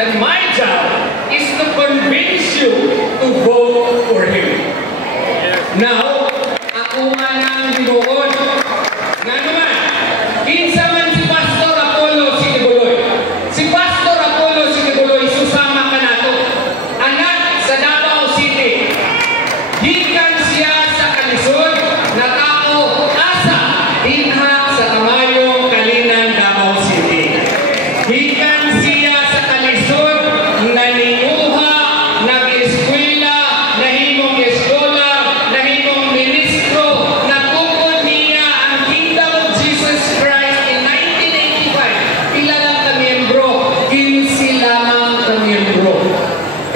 and my job is to convince you to vote for him. Now, ako man ang hinuon. Nga naman, kinsa man si Pastor Apollo Sigibuloy. Si Pastor Apollo Sigibuloy, susama ka nato. Anak sa Davao City. Gikan siya sa kalisod na tao asa dinha sa Tamayo, Kalinan, Davao City. Gikan siya sa kalisod na niuha, nag-eskwela, nahimong eskola, nahimong ministro, natukod niya ang Kingdom of Jesus Christ in 1985. Pila lang ka miyembro? 15 lamang ka miyembro.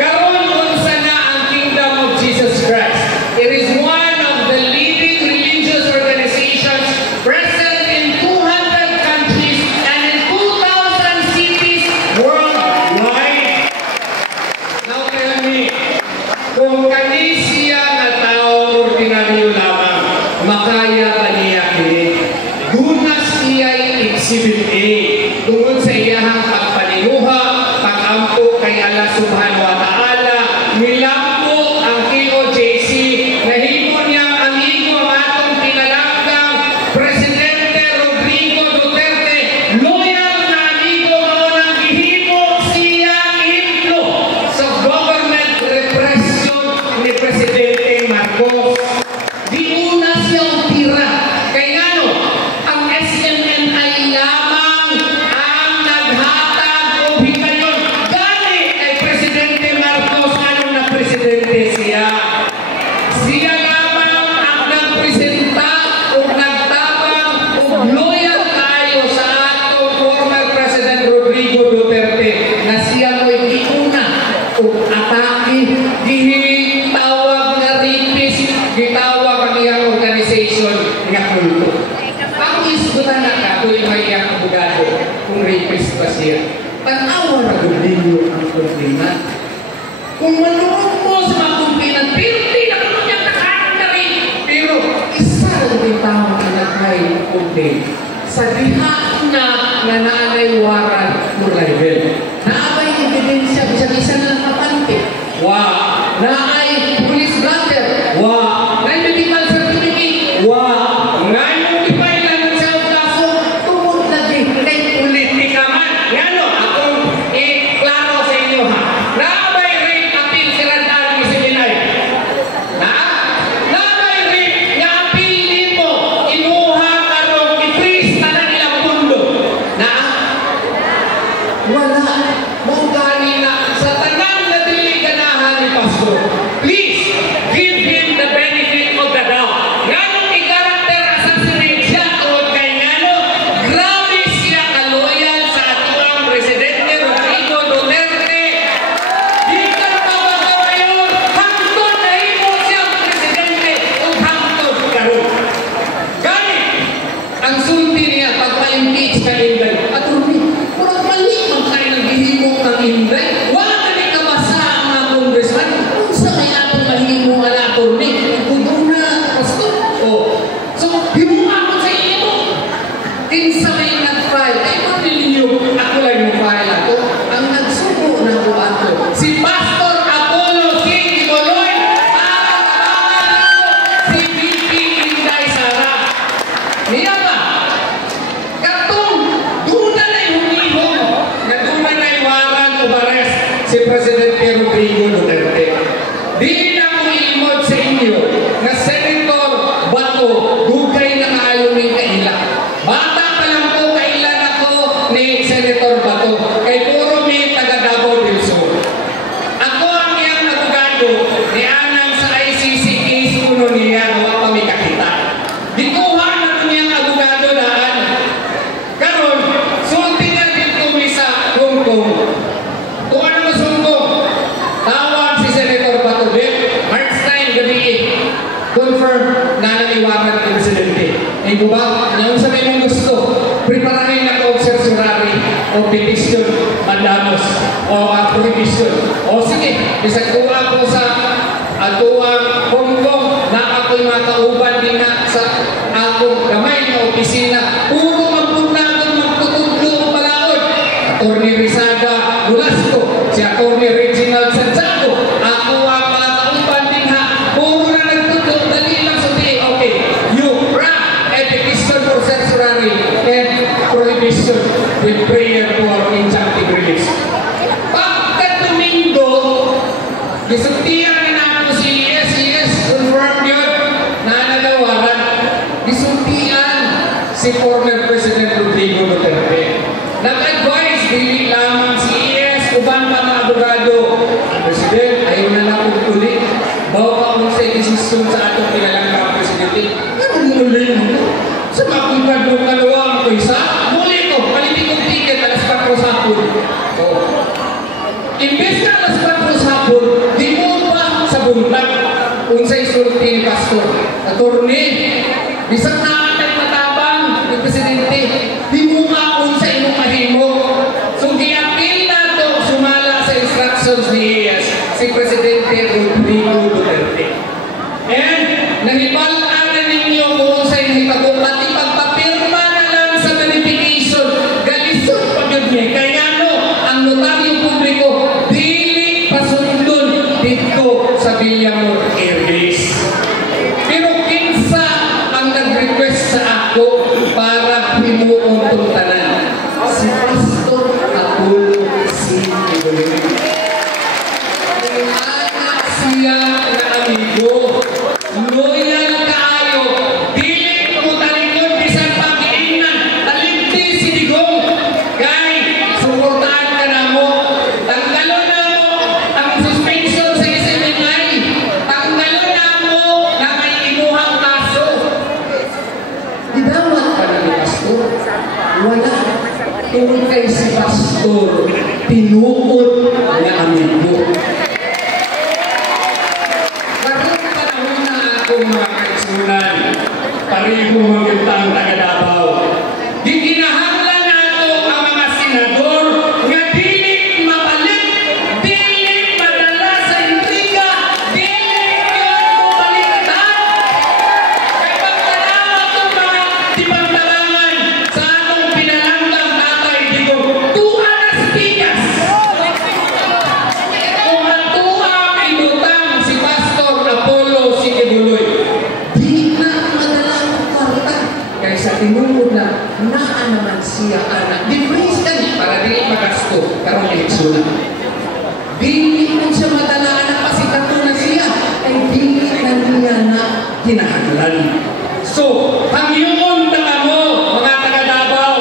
Karon unsa na ang Kingdom of Jesus Christ? It is one of the leading religious organizations present in 200 countries and in 2,000 cities worldwide. Now tell me, kung kani siya nga tao ordinaryo lamang, makaya ba niya dunas iya'y Exhibit A tungod sa iyahang pagpaninuha, pag-ampo kay Allah Subhanahu wa Ta'ala, milampo ang KOJC, nahimo niyang amigo ang atong pinalanggang Presidente Rodrigo Duterte, loyal na amigo maunang gihimo siya ehemplo sa government repression ni Presidente Marcos. Di una siya tira. Kaya ano, ang SMNI lamang ang naghatag o higayon gani kay Presidente Marcos anong na presidente siya. Siya lamang ang nagpresenta o nagtabang o loyal tayo sa atong former President Rodrigo Duterte na siya mo'y giuna o atake, gitawag na rapist, gitawag ang iyang organization nga kulto. Ang isgutan na ka kung yung may iyang abogado kung rapist ba siya. Tanawa na gulino ang kumpinan. Kung manuot mo sa mga kumpinan, pero di na kung niya nakain na rin. Pero isa lang din tao na nakay kumpinan. Sa diha na nanay waran mo level. Naabay ebidensya sa isa na nakapante. Wow! Naay police blatter. Wow! Naay medical certificate. Wow! Naay multiply lang sa kaso. Tungod na din kay politika man. Yan o, akong i-klaro sa inyo ha. Naabay rape appeal si Randall ni Siminay. Naabay rape nga appeal mo. Inuha ka nung i-freeze na lang ilang mundo. Wala. Mungkani na sa tanang na dili ganahan ni Pastor. Please, give him the benefit of the doubt. Nganong i-character assassinate siya o kay ngano, grabe siya kaloyal sa atuang Presidente Rodrigo Duterte. Di ka mabaga ngayon, hangtod na imo siyang Presidente o hangtod karon. Gani, ang sulti niya pag ma-impeach ka Inday. At murag mali man kayo naghihimo ng Inday. Wala ka ni kabasa ang mga congressman. Kung sa may atong mahimo nga na attorney, kung na pastor. So, himunga ko sa inyo. Kinsa may nag-file. Ay, mapilinyo. Ako lang yung file ako. Ang nagsuko na ko ato. Si Pastor Apollo Sigibuloy. Si VP Inday Sara. Niya ba? Katong duna na yung humihong na duna na yung warrant of arrest si Presidente Rodrigo Duterte. Di na ko ilimod sa inyo na Senator Bato dugay na kaayo ng kaila. Bata pa lang po kailan ako ni Senator Bato kay puro may taga Davao del Sur. Ako ang iyang abogado ni Anang sa ICC case kuno niya na wala kami kakita. Gikuha na ito niyang abogado daan. Karon, sulti niya dito sa Hong Kong. Tuwa na masumbong. Tawag si Senator Bato. March 9, gabi confirm na naniwagan ng Presidente. Ay ko ba? Ngayon sa may mong gusto, preparahin na ko observatory o petition, mandamus, o prohibition. O sige, isang kuha ko sa atuang Hong Kong na ako'y makauban din na sa akong gamay na opisina. Puro magpunta doon, magtutudlo ang palaod. Attorney Rizada Velasco, si Atty. Reginald Santiago, ako ang mga kauban din ha, puro na nagtutulog, dali lang sabi, okay, you wrap a petition for certiorari and prohibition with prayer for injunctive release. Pagka Domingo, gisultihan na ako si yes, confirm yun, na nanawagan, gisultihan si former President Rodrigo Duterte. Nag-advise, dili lamang si ES, uban pa mga abogado. President, ayaw na lang kong ulit. Bawa ka kung sa desisyon sa atong pinalanggang Presidente. Ano muli mo? Sa mga kong kaluwang ko isa, muli ko, palitin kong ticket alas 4 sa hapon. Imbes na alas 4 sa hapon, di mo pa sa buntag kung sa isulti ni Pastor. Attorney, bisang nakatay matabang ni Presidente, di mo nga kung sa imong mahimo. So, giapil na ito, sumala sa instructions ni ES, si Presidente Rodrigo Duterte. And, nahibalaan na ninyo kung sa inahitabo, pati pagpapirma na lang sa verification, galisod pag yun niya. Kaya no, ang notaryo publiko, dili pasundon dito sa Villamor Airways. Pero kinsa ang nag-request sa ako para himuong tuntanan? Si Pastor Apollo C. Igoy. Ang anak siya na amigo, loyal kaayo, dili mo talikod bisan pag-iinan, talinti si Digong. Kay, suportahan ka na mo, tanggalon na mo ang suspension sa SMNI, tanggalon na mo na may inuhang kaso. Dinawat ka na ni Pastor? Wala. Tungkol kay si Pastor, tinuod na amigo. Karoon panahon na akong mga kaisunan, pareho magintang taga-Davao. Di kinahanglan na ito ang mga senador nga dili mapalit, dili madala sa intriga, dili yun mabaliktad. Kaya pagkalawa itong mga dipagtarangan sa atong pinalanggang Tatay Digong, tuwa na sa tigas. Kung natuwa ang inutang si Pastor Apollo C. Igoy, di na madala ang kwarta. Kaya sa tinungod na naa naman siya anak. Di praise ka niya para di magasto karong eleksyon. Dili mo siya madala anak pasikato na siya. Ay dili na niya na kinahanglan. So, hangyungon na kamo, mga taga-Davao,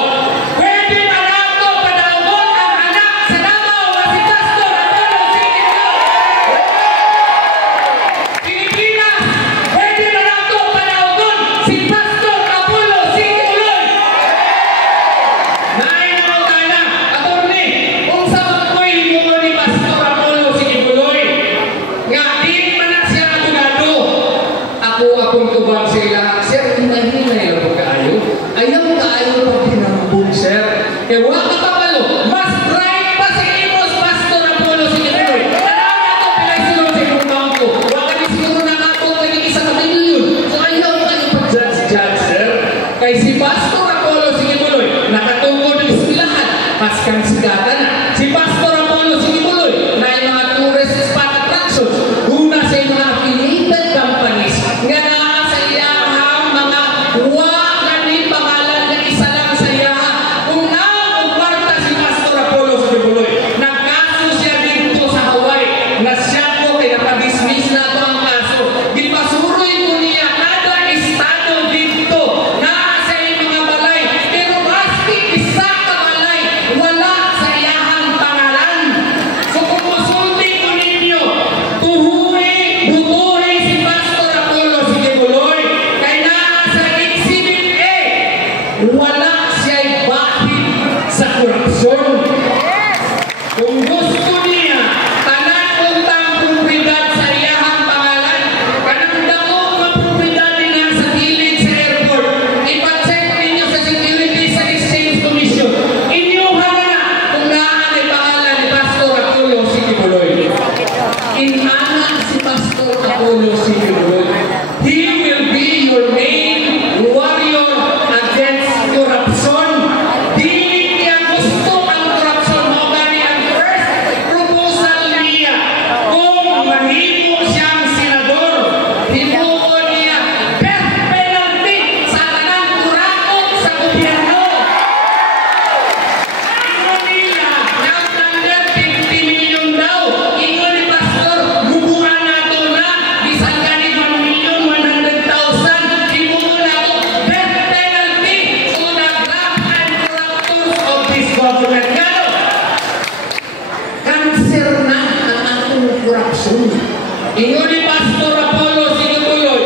pwede ba nato panahon ang anak sa Davao na si Pastor Apollo C. Igoy? Pilipinas, pwede ba nato panahon si Pastor Apollo C. Igoy? Naay na mo tayo na, attorney, kung sa magkoy mo ni Pastor Apollo C. Igoy, nga di man na siya abogado, ako akong tubag sila, sir, hinay-hinay lang po korupsyon. Ingon ni Pastor Apollo Sigutuloy,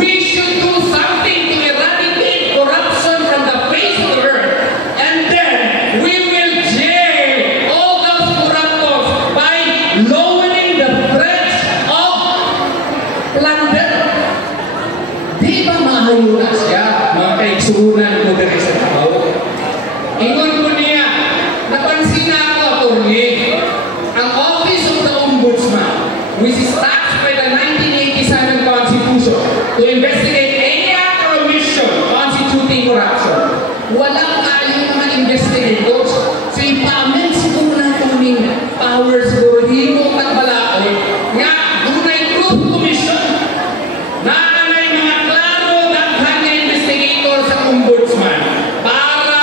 we should do something to eradicate corruption from the face of the earth. And then, we will jail all those corruptors by lowering the threats of plunder. Di ba maayo na siya, mga kaigsunan ko dito sa tao? Ingon ko niya, napansin na ako, attorney, ang Office of the Ombudsman, which is tasked by the 1987 Constitution to investigate any act or omission constituting corruption. Walang kayo mga investigators. So, ipa-amend siguro na itong powers siguro, himo at balaod, nga, dunay Truth Commission, na may mga klaro daghan na investigator sa Ombudsman para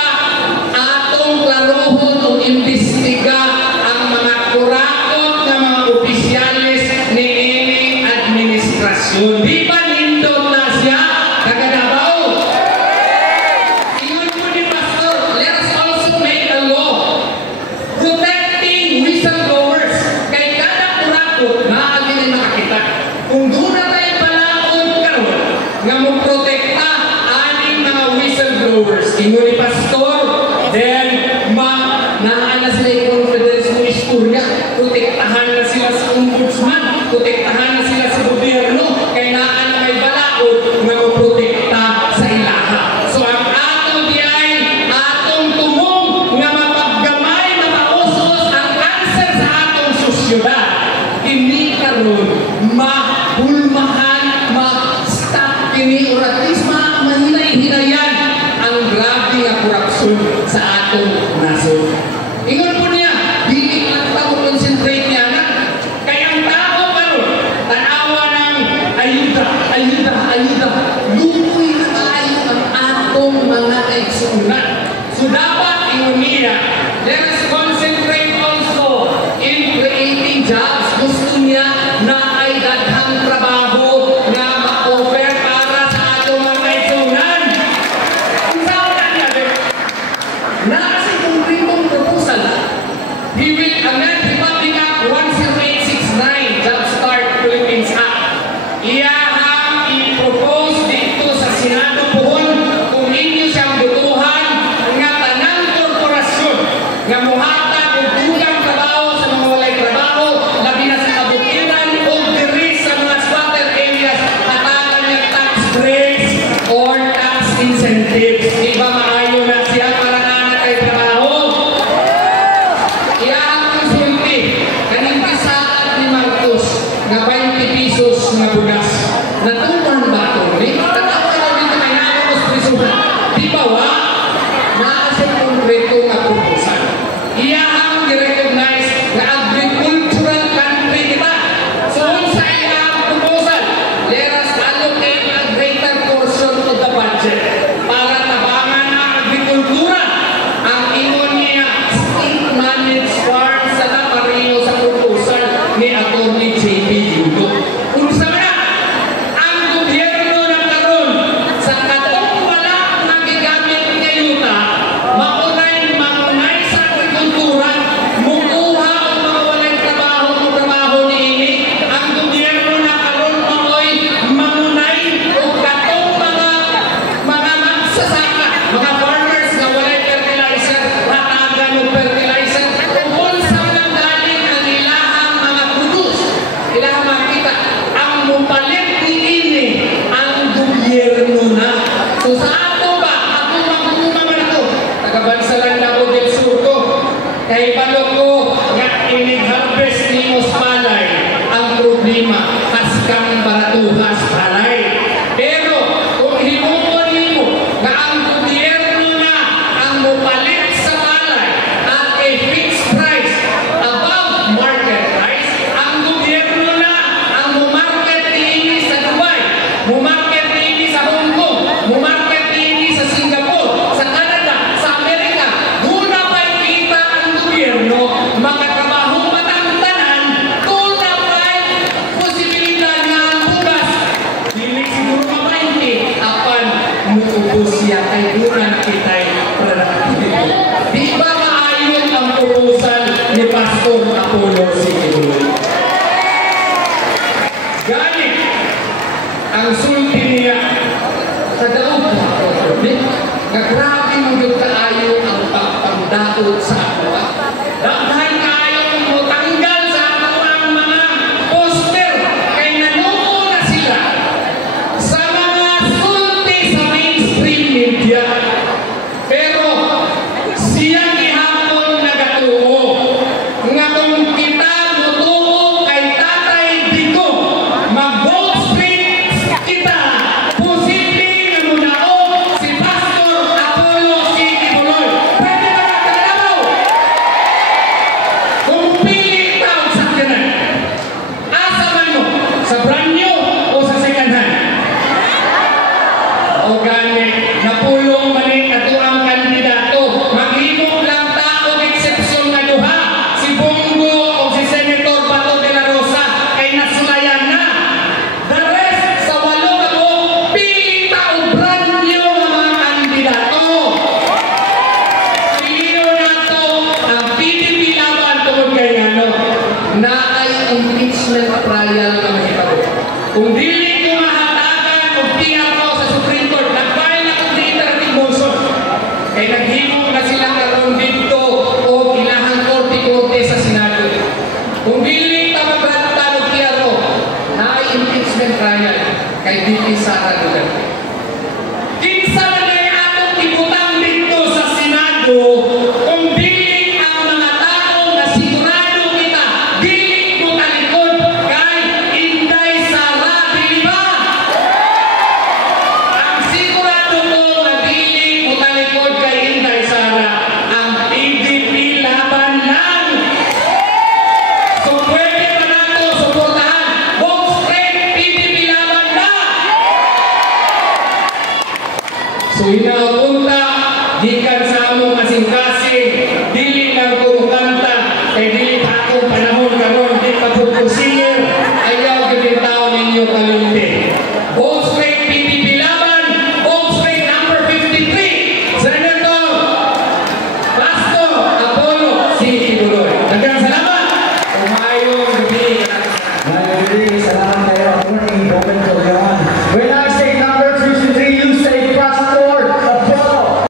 atong klarohon o imbestiga ang mga kurakot na mga opisyales ni ining administrasyon. Di ba nindot na siya? Kaganabaw? Ingon ko ni Pastor, let us also make a law protecting whistleblowers. Kay kada kurakot na agin nakakita. Kung doon na tayo palaon karon nga magprotekta aning mga whistleblowers. Ingon ni Pastor, then naan na sila yung confidence mo istorya. Protektahan na sila sa ombudsman. Protektahan na sila sa gobyerno. Kaya naan na may balaod na maprotekta sa ilaha. So ang atong di ay atong tumong nga mapaggamay, mapausos ang kanser sa atong sosyudad. Hindi karon mahulmahan, ma-stop kini or at least mahinay-hinayan ang grabe nga korupsyon sa atong nasod. Ingon po niya, dili lang tao concentrate niya na kaya ang tao karon tanawa ng ayuda. Lumoy na tayo ang atong mga kaigsunan. So dapat ingon niya, let us concentrate also in creating jobs. Gusto niya na ay daghang trabaho na ma-offer para sa atong mga kaigsunan. Ang tao na niya, nasa konkretong proposal. He will amend Republic Act 10869, Jumpstart Philippines Act. Iyahang i-propose dito sa Senado pohon kung inyo siyang butuhan nga tanang korporasyon nga muhatag og dugang trabaho sa mga walay trabaho, labi na sa kabutiran o diri sa mga squatter areas, hatagan niya tax breaks or tax incentives. Di ba maayo na siya para na kay trabaho? Iyahang konsulti, kaning kisaat ni Marcos nga 20 pesos nga bugas. Natuman ba ito? Tanawa na dito may nakakos prisuhan. Di ba wa? Naasa konkreto nga proposal. Iyahang i-recognize na agricultural country, di ba? So, sa iyahang proposal, let us allocate a greater portion of the budget para tabangan ang agrikultura. Ang ingon niya, state-managed farms sa napareho sa proposal ni Atty. J.P. Yudo. Kung sa mga, ang gobyerno ng karon sa katong wala nagigamit ngayon na maunay sa agrikultura, mukuha o mga walang trabaho niini. Ang gobyerno na karon maoy mangunay o katong mga magsasaka, mga farmers na walay fertilizer, hatagan o fertilizer, kung saan ang galing ang ilahang mga produce, ilahang makita, ang mupalit niini ang gobyerno na. So sa ato ba, ako magkumaman ako, tagabansalan na ako del sur ko, kay balo ko, nga inig-harvest ni Osmalay, ang problema, haskang baratuhas halay. Pero, kung himuon mo na ang gobyerno na ang mupalit sa palay at a fixed price above market price, ang gobyerno na ang mumarket niini sa Dubai, mumarket niini sa Hong Kong, mumarket niini sa Singapore, sa Canada, sa Amerika, doon na pa kita ang gobyerno, mga trabaho matangtanan, doon na pa posibilidad na ang bugas. Dili siguro mabainti, apan muubos siya kay doon na nakitay productivity. Di ba maayon ang proposal ni Pastor Apollo Sigutuloy? ang sulti niya. Kadaog ko ako, nga grabe mo yung kaayo ang pagpagdaot sa ako. Dahil kaayo mo tanggal sa ako ang mga poster kay nanuo na sila sa mga sulti sa mainstream media. Pero siya gihapon nagatuo nga kung kita mutuo kay Tatay Diggo mag-vote straight kita, posible nga munaog si Pastor Apollo C. Kibuloy. Pwede ba nakalabaw? Kung pili taon sa kanan, asa man mo, sa brand new o sa second hand? O gani, napulong malit ato ang kandidato. Maghimok lang tao eksepsyon na duha. Si Bongo o si Senator Bato de la Rosa kay nasulayan na. The rest sa walo na po, pili tao brand new nga mga kandidato. Piliyo na to ang PDP laban tungod kay ano na ay impeachment trial na mahitabo. Kung dili ko mahatagan o PR ko sa Supreme Court, nag-file na kung di-interactive motion. Kaya naghimok na sila karoon dito o ilahang korte-korte sa Senado. Kung dili ka magbatan o PR ko, na ay impeachment trial kay DP Sara Duterte. Kinsa na na yung atong ibutang dito sa Senado kung dili ang mga tao na sigurado kita dili mo talikod kay Inday Sara, dili ba? Ang sigurado ko na dili mo talikod kay Inday Sara ang PDP laban lang. So pwede pa nato suportahan vote straight PDP laban na. So inapunta gikan sa among kasing-kasing dili lang kumukanta kay dili pa akong panahon karon di pa pupusin